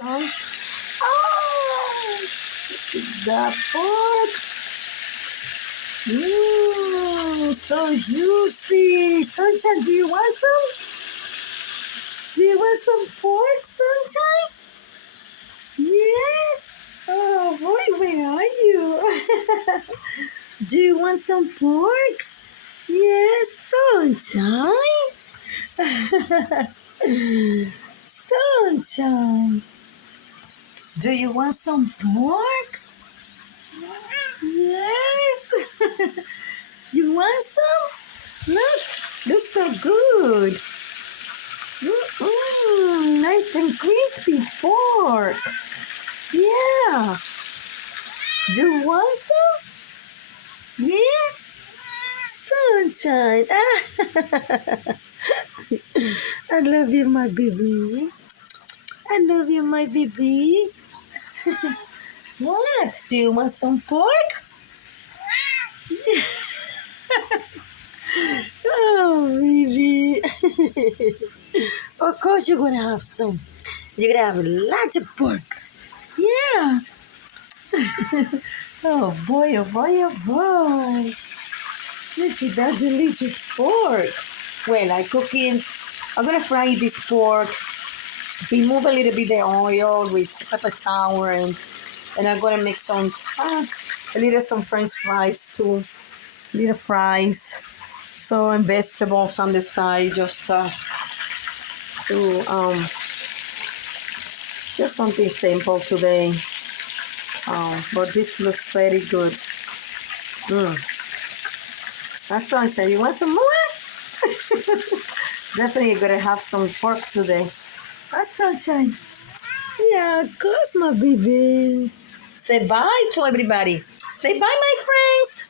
Oh, the pork. So juicy. Sunshine, do you want some? Do you want some pork, Sunshine? Yes. Oh boy, where are you? Do you want some pork? Yes, Sunshine. Sunshine. Do you want some pork? Yes. You want some? Look, looks so good. Nice and crispy pork. Yeah. Do you want some? Yes. Sunshine. I love you, my baby. I love you, my baby. What? Do you want some pork? Oh, baby. Of course you're gonna have some. You're gonna have a lot of pork. Yeah. Oh boy, oh boy, oh boy. Look at that delicious pork. Well, I'm gonna fry this pork. Remove a little bit the oil with pepper tower, and I'm gonna make some French fries too. Little fries. So, and vegetables on the side, just something simple today. But this looks very good. Sunshine, you want some more? Definitely gonna have some pork today. Sunshine. Yeah, of course, my baby. Say bye to everybody. Say bye, my friends.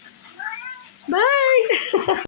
Bye.